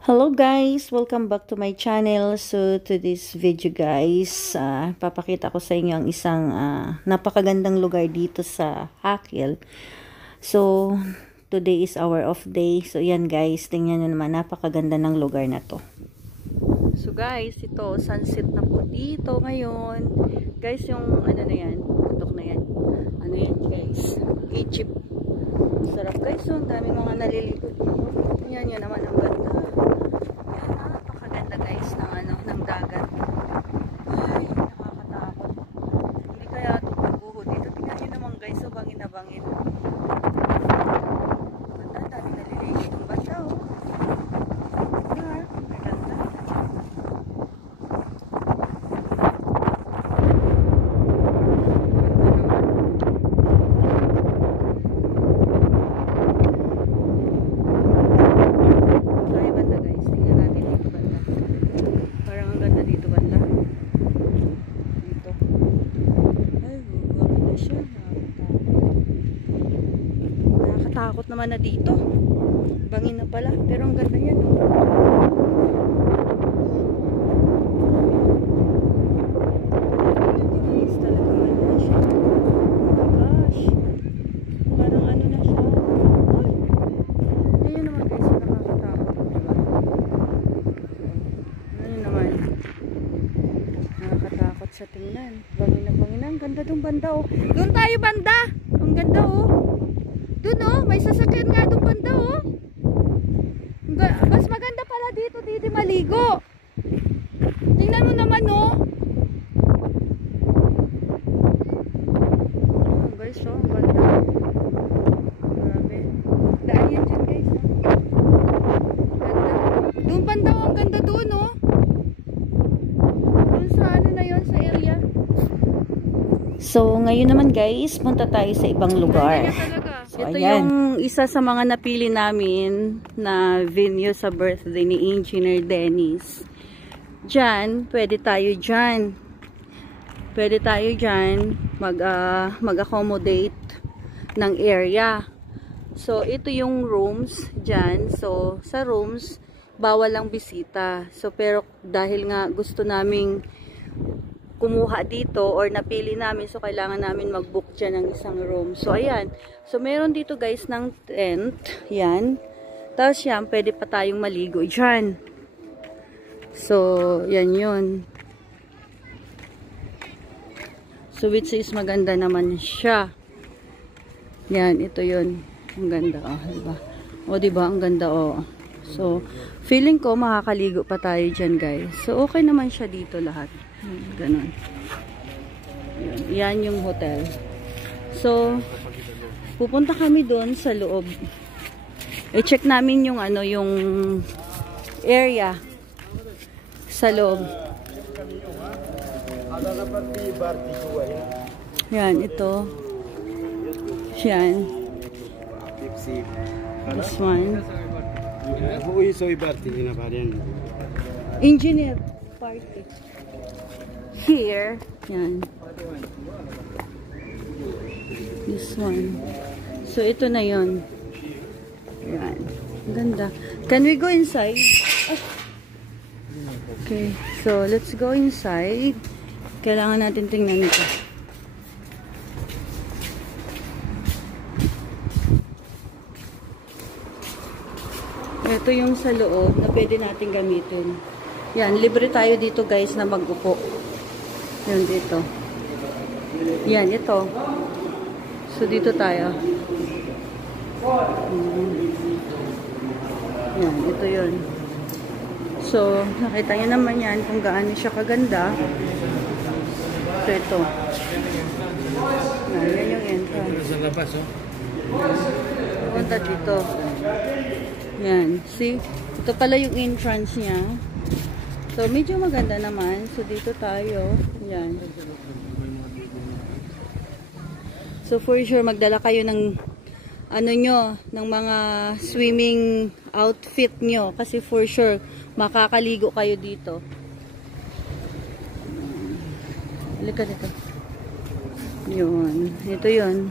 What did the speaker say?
Hello guys! Welcome back to my channel. So to this video guys, papakita ko sa inyo ang isang napakagandang lugar dito sa Hakil. So today is our off day. So yan guys, tingnan nyo naman, napakaganda ng lugar na to. So guys, ito sunset na po dito ngayon. Guys, yung ano na yan, bundok na yan. Ano yan guys? Egypt. Sarap guys, so ang dami mga naliligo dito. Tingnan nyo naman ang banda. Napakaganda guys ng ano, ng dagat. Ay, nakakatakot. Hindi kaya ito pagbuho dito. Tingnan nyo naman guys, so bangin na bangin. Banda, dami naliligo itong banda oh. Maganda. Nakakatakot naman na dito. Bangin na pala. Pero ang ganda niya, no? Talaga ano siya. Oh my gosh. Parang ano na siya. Uy. Hindi yun naman guys. Nakakatakot. Diba? Ano naman. Nakakatakot sa tingnan. Bangin na bangin. Ang ganda dong banda, oh. Doon tayo banda. Ang ganda, oh. Doon oh, may sasakyan nga doon banda oh. Mas maganda pala dito, dito maligo. Tingnan mo naman oh. Oh guys, oh, banda. Grabe. Daan yan dyan guys oh. Ganda. Doon banda oh, ang ganda doon oh. Doon sa ano na yun, sa area. So, ngayon naman guys, punta tayo sa ibang lugar. So, ito ayan. Yung isa sa mga napili namin na venue sa birthday ni Engineer Dennis. Diyan, pwede tayo dyan. Pwede tayo dyan mag-accommodate ng area. So, ito yung rooms dyan. So, sa rooms, bawal lang bisita. So, pero dahil nga gusto naming kumuha dito or napili namin, so kailangan namin mag-book dyan ng isang room. So ayan, so meron dito guys ng tent, yan. Tapos yan, pwede pa tayong maligo dyan. So yan yun. So which is maganda naman siya. Yan, ito yun. Ang ganda, oh, diba? O diba, ang ganda, oh. So feeling ko makakaligo pa tayo dyan guys. So okay naman siya dito lahat. Ganon. Yan yung hotel. So, pupunta kami doon sa loob. I-check namin yung ano, yung area sa loob. Yan, ito. Yan. This one. Engineer party. Here, yan. This one. So, ito na yun. Yan. Ganda. Can we go inside? Oh. Okay. So, let's go inside. Kailangan natin tingnan ito. Ito yung sa loob na pwede natin gamitin. Yan. Libre tayo dito guys na mag-upo. Yan dito. Yan, ito. So, dito tayo. Yan, ito yun. So, nakita nyo naman yan kung gaano siya kaganda. So, ito. Yan yung entrance. Punta dito. Yan, see? Ito pala yung entrance niya. So, medyo maganda naman. So, dito tayo. Yan. So, for sure, magdala kayo ng ano nyo, ng mga swimming outfit nyo. Kasi for sure, makakaligo kayo dito. Halika dito. Yun. Ito yun.